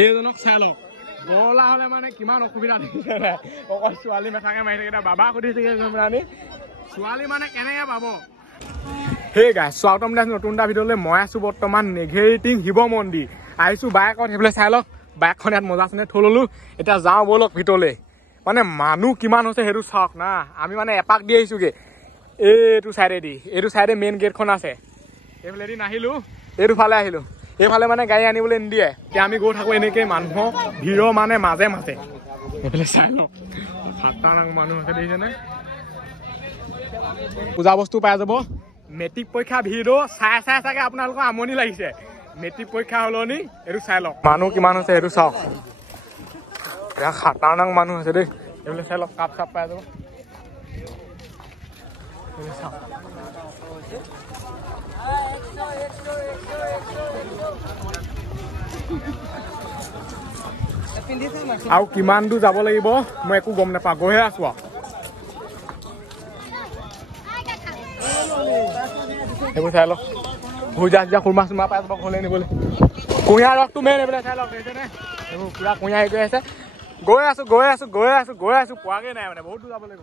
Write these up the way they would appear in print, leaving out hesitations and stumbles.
এইজনক চাই লওক বৰলা হলে মানে কিমান অসুবিধা দেখিছে নাই অকল ছোৱালী মেথাকে মাৰি থাকে বাবা সুধিছে ছোৱালী মানে কেনেকে পাব হে গাইছ স্বাগতম জনাইছো নতুন এটা ভিডিঅ'লৈ মই আছো বৰ্তমান নেঘেৰিটিং শিৱ মন্দিৰ আহিছো বাইকত সেইফালে চাই লওক বাইকখন ইয়াত মজা আছে থৈ ললো এতিয়া যাওঁ ব'লক ভিতৰলৈ মানে মানুহ কিমান হৈছে সেইটো চাওক না আমি মানে এপাক দি আহিছোগে এইটো চাইডে মেইন গেটখন আছে এইফালেদি নাহিলো এইটো ফালে আহিলো এইফালে মানে গাড়ী আনিবলৈ নিদিয়ে এতিয়া আমি গৈ থাকো এনেকে মানুহৰ ভিৰৰ মানে মাজে মাজে এইফালে চাই লওক খাতাৰনাক মানুহ আছে দেখিছেনে পূজা বস্তু পাই যাব মেট্ৰিক পৰীক্ষা ভিডিঅ চাই চাগে আপোনালোকৰ আমনি লাগিছে মেট্ৰিক পৰীক্ষা হলনি এইটো চাই লওক মানুহ কিমান হৈছে সেইটো চাওক এতিয়া খাতাৰনাক মানুহ আছে দেই এইফালে চাই লওক কাপ চাপ পাই যাব আৰু কিমান দূৰ যাব লাগিব মই একো গম নাপাওঁ গৈহে আছো এইবোৰ চাই লওক ভুজা খুৰমা চুৰমা পাই যাব ঘৰলৈ নিবলৈ কুঁহিয়াৰ ৰসটো মেইন এইবিলাক চাই লওক দেখিছেনে এইবোৰ পুৰা কুঁহিয়াৰ হেৰি কৰি আছে গৈ আছো পোৱাগে নাই মানে বহুত দূৰ যাব লাগিব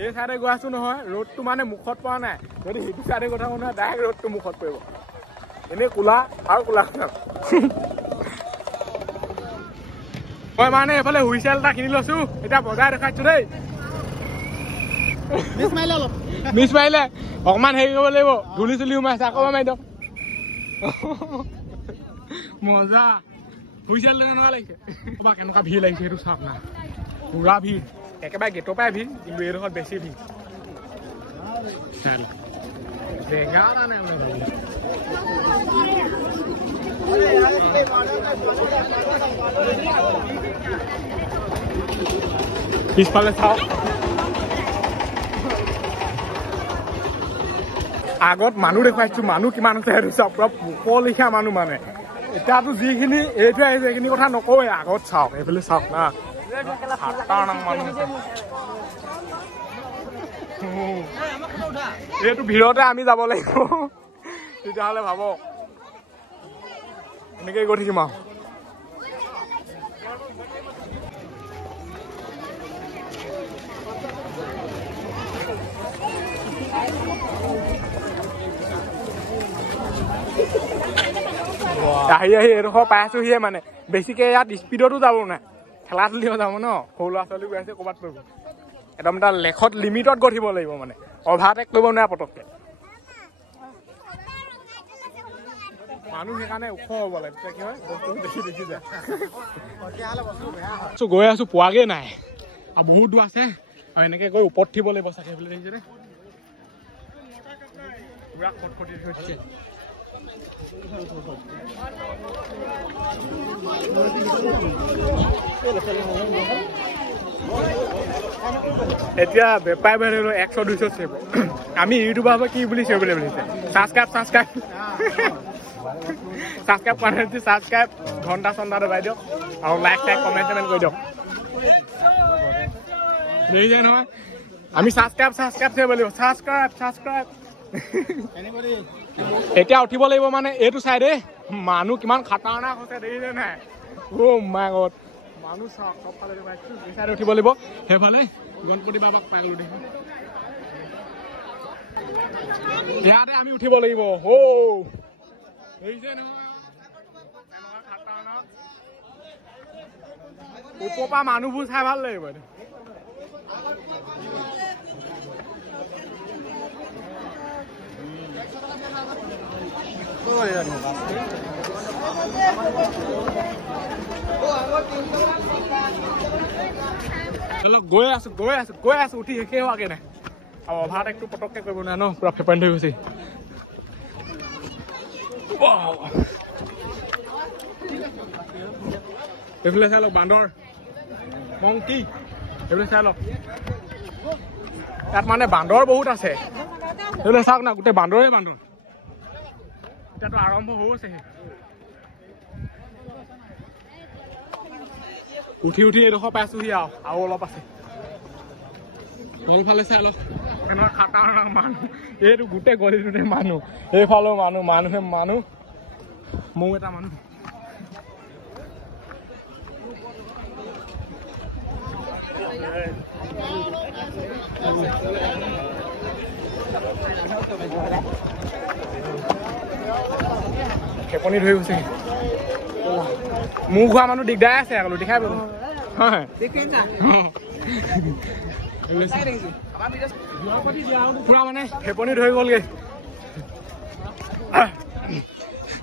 এই চাইডে গৈ আছো নহয় ৰ'দটো মানে মুখত পৰা নাই যদি সেইটো চাইডে কথা নহয় ডাইৰেক্ট ৰ'দটো মুখত পৰিব এনেই কোলা আৰু কোলা মই মানে এইফালে হুইচেল এটা কিনি লৈছো এতিয়া বজাই দেখাইছো দেই মিছ মাৰিলে অকমান হেৰি কৰিব লাগিব ধূলি চুলি সোমাইছে আকৌ মাৰি দিয়ক মজা হুইচেল কেনেকুৱা লাগিছে ক'বা কেনেকুৱা ভিৰ লাগিছে সেইটো চাওক না পুৰা ভিৰ একেবাৰে গেটৰ পৰাই ভিৰ কিন্তু এইডোখৰত বেছি ভিৰ পিছফালে চাওক আগত মানুহ দেখুৱাইছো মানুহ কিমান আছে সেইটো চাওক পুৰা পোক লিখা মানুহ মানে এতিয়াতো যিখিনি এইটোৱে আহিছে এইখিনি কথা নকওঁৱে আগত চাওক এইফালে চাওক না এইটো ভিৰতে আমি যাব লাগিব তেতিয়াহ'লে ভাবক এনেকৈ গৈ থাকিম আৰু আহি এইডোখৰ পাই আছোহিয়ে মানে বেছিকে ইয়াত স্পীডতো যাব নাই খেলা ধূলিও যাব ন সৰু ল'ৰা ছোৱালী গৈ আছে ক'ৰবাত কৰিব একদম এটা লেখত লিমিটত গঠিব লাগিব মানে অভাৰটেক কৰিব নোৱাৰে পটককে মানুহ সেইকাৰণে ওখ হ'ব লাগে কি হয় বস্তু দেখি যায় গৈ আছো পোৱাগে নাই আৰু বহুত দূৰ আছে আৰু এনেকে গৈ ওপৰত থিব লাগিব চাগে বুলি দেখিছে নে পুৰা খটখটি থৈছে এতিয়া বেপাৰ বাঢ়িল 100-200 চেব আমি ইউটিউবাৰ কি বুলি চেব বুলি ভাবিছে ছাবস্ক্ৰাইব ঘণ্টা চন্দা দবাই দিয়ক আৰু লাইক কমেণ্ট কৰি দিয়ক দেখিছে নহয় আমি ছাবস্ক্ৰাইব চেব লাগিব ছাবস্ক্ৰাইব এতিয়া উঠিব লাগিব মানে এইটো চাইডে মানুহ কিমান খাতাৰনাক হৈছে দেখিছে নাই মাই গড মানুহ চাওক চবফালে এই চাইডে উঠিব লাগিব সেইফালে গণপতি বাবাক পাই গলো দেখি ইয়াতে আমি উঠিব লাগিব দেখিছে নহয় খাতাৰনাক ওপৰৰ পৰা মানুহবোৰ চাই ভাল লাগিব গৈ আছো উঠি শেষে হোৱাগে নাই আৰু অভাৰটেকটো পটককে কৰিব নোৱাৰে ন পুৰা ফেপাইন হৈ গৈছে এইফালে চাই লওক বান্দৰ মংকি এইফালে চাই লওক ইয়াত মানে বান্দৰ বহুত আছে এইফালে চাওক না গোটেই বান্দৰে বান্দৰ এতিয়াতো আৰম্ভ হৈ আছে উঠি এইডোখৰ পাইছোহি আৰু অলপ আছে তলফালে চাই লওক এনেকুৱা খাটাৰনাক মানুহ এইটো গোটেই গলিটোতে মানুহ এইফালেও মানুহ মানুহে মানুহ ময়ো এটা মানুহ খেপনি ধৰি গৈছে মোৰ খোৱা মানুহ দিগদাৰ আছে আকৌ দেখাই পাব পুৰা মানে খেপনি ধৰি গ'লগে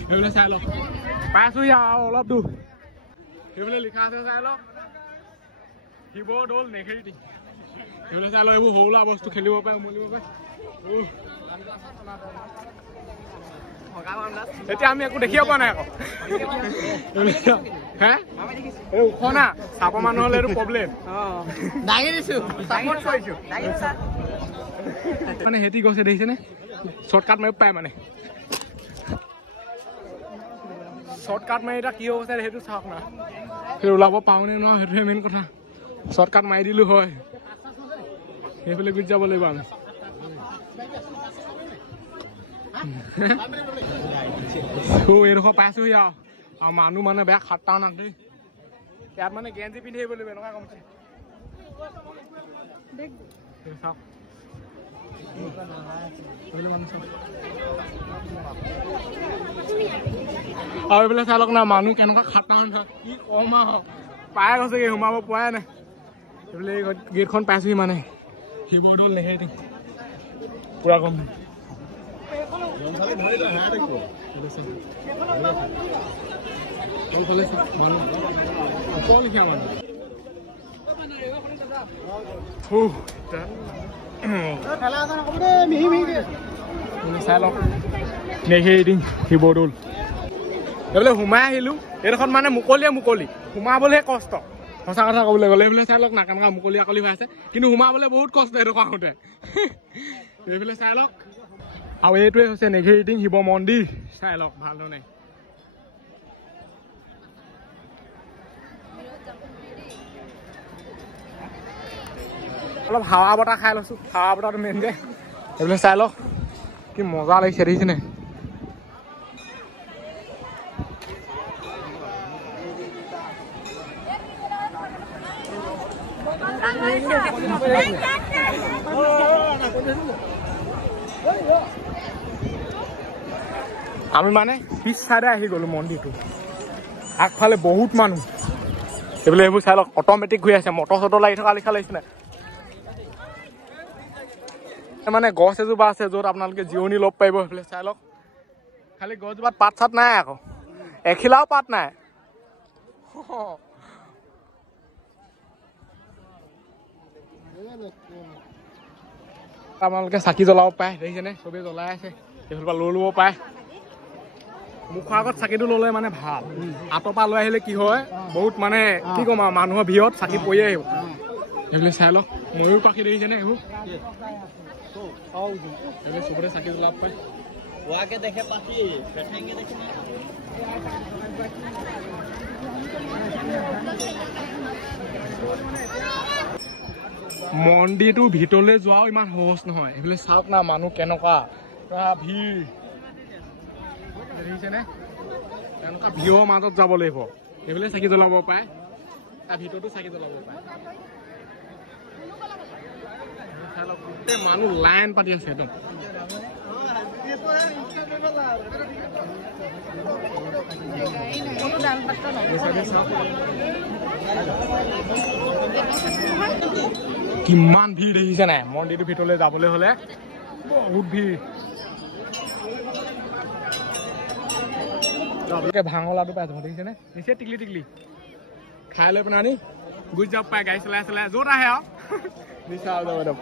সেইবিলাক চাই লওক পাইছো আৰু অলপ দূৰ সেইবিলাক লিখা আছে চাই লওক শিৱদৌল নেঘেৰিটি সেইবিলাক চাই লওক এইবোৰ সৰু ল'ৰা বস্তু খেলিব পাৰে উমলিব পাৰে এতিয়া আমি একো দেখিব পোৱা নাই আকৌ হে এই ওখ না চাব মানুহ হ'লে এইটো প্ৰব্লেম মানে সেতি গৈছে দেখিছেনে শ্বৰ্টকাট মাৰিব পায় মানে শ্বৰ্টকাট মাৰি এতিয়া কি হৈছে সেইটো চাওক না সেই ওলাব পাওঁনে ন সেইটোহে মেইন কথা শ্বৰ্টকাট মাৰি দিলো হয় সেইফালে গুচি যাব লাগিব আমি এইডোখৰ পাইছোহি আৰু মানুহ মানে বেয়া খাটাৰনাক দেই ইয়াত মানে গেঞ্জি পিন্ধি আহিব লাগিব এনেকুৱা কমছে চাওক আৰু এইবিলাক চাই লওক না মানুহ কেনেকুৱা খাটাৰনাক কি কম আৰু পাই গৈছেগে সোমাব পোৱাই নাই এইবিলাক গেটখন পাইছোহি মানে শিৱদৌল নেঘেৰিটি পুৰা কম চাই লওক নেঘেৰিটি শিৱদৌল এইবোলে সোমাই আহিলো এইডোখৰত মানে মুকলি সোমাবলৈহে কষ্ট সঁচা কথা ক'বলৈ গ'লে এইবিলাক চাই লওক না কেনেকুৱা মুকলি আকলি হৈ আছে কিন্তু সোমাবলৈ বহুত কষ্ট এইডোখৰ আহোঁতে এইবিলাক চাই লওক আৰু এইটোৱে হৈছে নেঘেৰিটি শিৱ মন্দিৰ চাই লওক ভাল ধৰণে অলপ হাৱা বতাহ খাই লৈছো হাৱা বতাহটো মেইনকে এইবিলাক চাই লওক কি মজা লাগিছে দেখিছেনে আমি মানে পিছ চাইডে আহি গলো মন্দিৰটো আগফালে বহুত মানুহ এইবিলাক এইবোৰ চাই লওক অট'মেটিক ঘূৰি আছে মটৰ চটৰ লাগি থকা লিখা লাগিছে মানে গছ এজোপা আছে য'ত আপোনালোকে জিৰণি ল'ব পাৰিব সেইফালে চাই লওক খালি গছজোপাত পাত চাত নাই আকৌ এখিলাও পাত নাই আপোনালোকে চাকি জ্বলাব পাৰে দেখিছেনে চবেই জ্বলাই আছে এইফালৰ পৰা লৈ ল'ব পাৰে মুখৰ আগত চাকিটো ল'লে মানে ভাল আঁতৰ পৰা লৈ আহিলে কি হয় বহুত মানে কি ক'ম আৰু মানুহৰ ভিৰত চাকি পৰি আহিব সেইবিলাক চাই লওক ময়ূৰ পাখি দেখিছেনে এইবোৰ চবতে চাকি জ্বলাব পাৰে মন্দিৰটোৰ ভিতৰলৈ যোৱাও ইমান সহজ নহয় এইফালে চাওক না মানুহ কেনেকুৱা ভিৰ দেখিছেনে এনেকুৱা ভিৰৰ মাজত যাব লাগিব এইফালে চাকি জ্বলাব পাৰে তাৰ ভিতৰতো চাকি জ্বলাব পাৰে গোটেই মানুহ লাইন পাতি আছে একদম কিমান ভিৰ দেখিছে নাই মন্দিৰটোৰ ভিতৰলৈ যাবলৈ হলে বহুত ভিৰ ভাঙলাটো পাই যাব দেখিছেনে নিচে টিকলি টিকলি খাই লৈ পিনে আনি গুচি যাব পায় গাড়ী চলাই চলাই য'ত আহে আৰু নিচা যাব একদম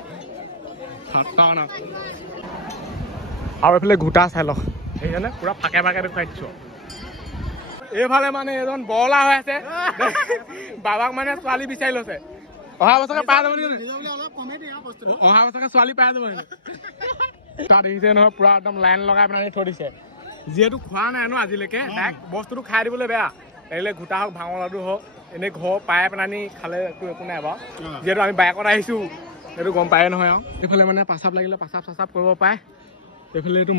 আৰু এইফালে ঘোটা চাই লওক সেইকাৰণে পুৰা ফাকে ফাকে দেখুৱাই দিছো এইফালে মানে এজন বৰলা হৈ আছে বাবাক মানে ছোৱালী বিচাৰি লৈছে অহা বছৰকে পাই যাব অহা বছৰকে ছোৱালী পাই যাব তাত দেখিছে নহয় পুৰা একদম লাইন লগাই পেলাই থৈ দিছে যিহেতু খোৱা নাই ন আজিলৈকে বস্তুটো খাই দিবলৈ বেয়া লাগিলে ঘোটা হওক ভাঙলাটো হওক এনেই ঘৰ পাই পেলাই খালে একো নাই বাৰু যিহেতু আমি বাইকত আহিছো এইটো গম পায়ে নহয় আৰু এইফালে মানে পাচাব লাগিলে পাচাব কৰিব পাৰে এইফালে এইটো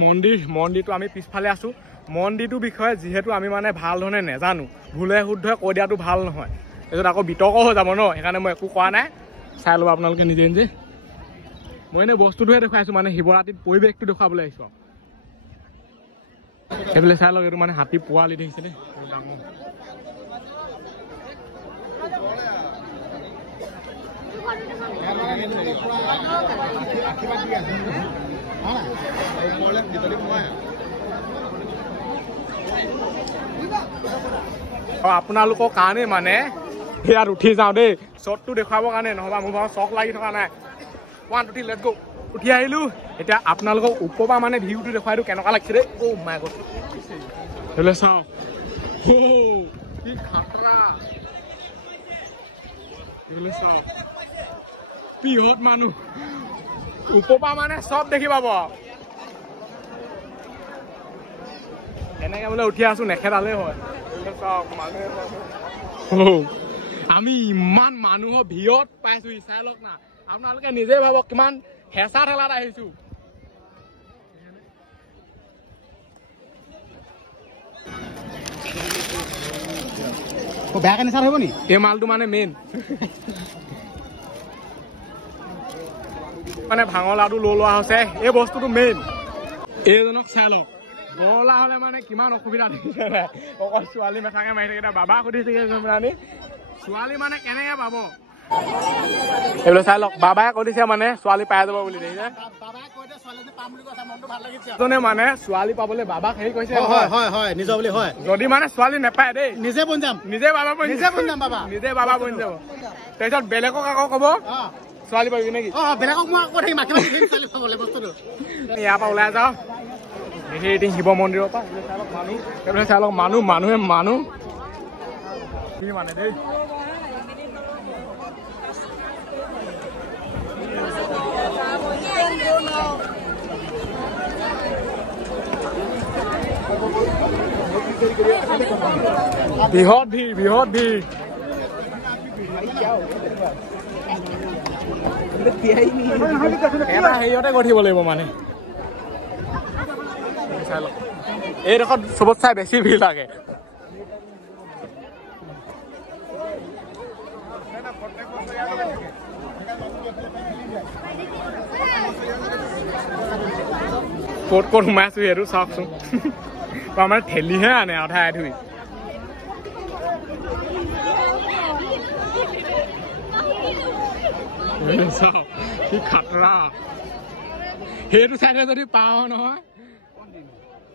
মন্দিৰটো আমি পিছফালে আছোঁ মন্দিৰটোৰ বিষয়ে যিহেতু আমি মানে ভাল ধৰণে নেজানো ভুলে শুদ্ধই কৈ দিয়াটো ভাল নহয় তাৰপিছত আকৌ বিতৰ্ক হৈ যাব ন সেইকাৰণে মই একো কোৱা নাই চাই ল'ব আপোনালোকে নিজে নিজে মই এনেই বস্তুটোহে দেখুৱাইছোঁ মানে শিৱৰাত্ৰিত পৰিৱেশটো দেখুৱাবলৈ আহিছোঁ এইফালে চাই লওক এইটো মানে হাতী পোৱালি দেখিছে দেই আপোনালোকৰ কাৰণে মানে ইয়াত উঠি যাওঁ দেই শ্বটটো দেখুৱাবৰ কাৰণে নহ'বা মোৰ ভাগৰ চখ লাগি থকা নাই 1 2 3 লেটছ গো উঠি আহিলোঁ এতিয়া আপোনালোকক ওপৰৰ পৰা মানে ভিউটো দেখুৱাই দিওঁ কেনেকুৱা লাগিছে দেই অ' মাই গড এইফালে চাওক কি খাতৰা এইফালে চাওক পিহত মানুহ ওপৰৰ পৰা মানে চব দেখি পাব এনেকে বোলে উঠি আছো নেখেদালেই হয় আমি ইমান মানুহৰ ভিৰত পাইছো চাই লওক না আপোনালোকে নিজে ভাবক কিমান হেঁচা ঠেলাত আহিছো বেয়াকে নিচাৰ হ'ব নি এই মালটো মানে মেইন মানে ভাঙৰ লাডু লৈ লোৱা হৈছে এই বস্তুটো মেইন এইজনক চাই লওক বৰলা হলে মানে কিমান অসুবিধা দেখিছে অকল ছোৱালী মেথাকে মাৰি থাকে বাবা সুধিছে ছোৱালী মানে কেনেকে পাব এইবিলাক চাই লওক বাবাই কৈ দিছে মানে ছোৱালী পাই যাব বুলি দেখিছে মানে ছোৱালী পাবলৈ বাবাক হেৰি কৈছে নিজৰ বুলি হয় যদি মানে ছোৱালী নাপায় দেই নিজে বনি যাম নিজে বাবা বনি যাম বাবা নিজে বাবা বনি যাব তাৰপিছত বেলেগক আকৌ কব ছোৱালী পাবি নেকি বেলেগক মই আকৌ থাকিম বস্তুটো ইয়াৰ পৰা ওলাই যাওঁ সেই শিৱ মন্দিৰৰ পৰা চাই লওক মানুহে কি মানে দেই বৃহৎ ভিৰ এটা হেৰিয়তে গঠিব লাগিব মানে এইডোখৰত চবত চাই বেছি ভিৰ লাগে ক'ত সোমাইছো সেইটো চাওকচোন আমাৰ ঠেলিহে আনে আধা ধুই চাওক কি খাতৰা সেইটো চাইডে যদি পাওঁ নহয়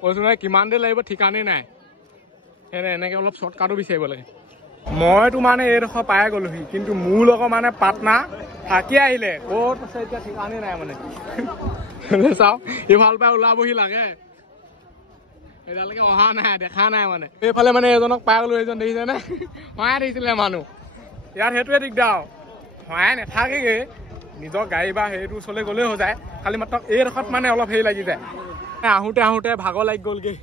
কৈছো নহয় কিমান দেৰি লাগিব ঠিকানেই নাই সেনে এনেকে অলপ শ্বৰ্টকাটো বিচাৰিব লাগে মইতো মানে এইডোখৰ পাই গ'লোহি কিন্তু মোৰ লগত মানে পাটনা থাকি আহিলে ক'ত আছে এতিয়া ঠিকানেই নাই মানে চাওক ইফাল পৰা ওলাবহি লাগে এতিয়ালৈকে অহা নাই দেখা নাই মানে এইফালে মানে এজনক পাই গ'লো এইজন দেখিছেনে সহায় দেখিছিলে মানুহ ইয়াত সেইটোৱে দিগদাৰ সহায় নাথাকেগৈ নিজৰ গাড়ী বা হেৰিটো ওচৰলৈ গ'লেই হৈ যায় খালি মাত্ৰ এইডোখৰত মানে অলপ হেৰি লাগি যায় আহোঁতে ভাগৰ লাগি গ'লগৈ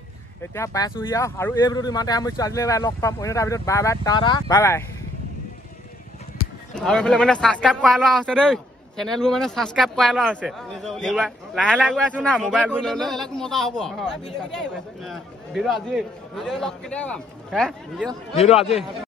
এতিয়া পাইছোহি আৰু এই ভিডিঅ'টো ইমানতে সামৰিছোঁ আজিলৈ লগ পাম অন্য এটা ভিডিঅ'ত বাই বাই আৰু এইফালে মানে ছাবস্ক্ৰাইব কৰাই লোৱা হৈছে দেই চেনেলবোৰ মানে ছাবস্ক্ৰাইব কৰাই লোৱা হৈছে লাহে গৈ আছো না মোবাইলবোৰ লৈ লৈ মজা হ'ব ভিডিঅ' আজি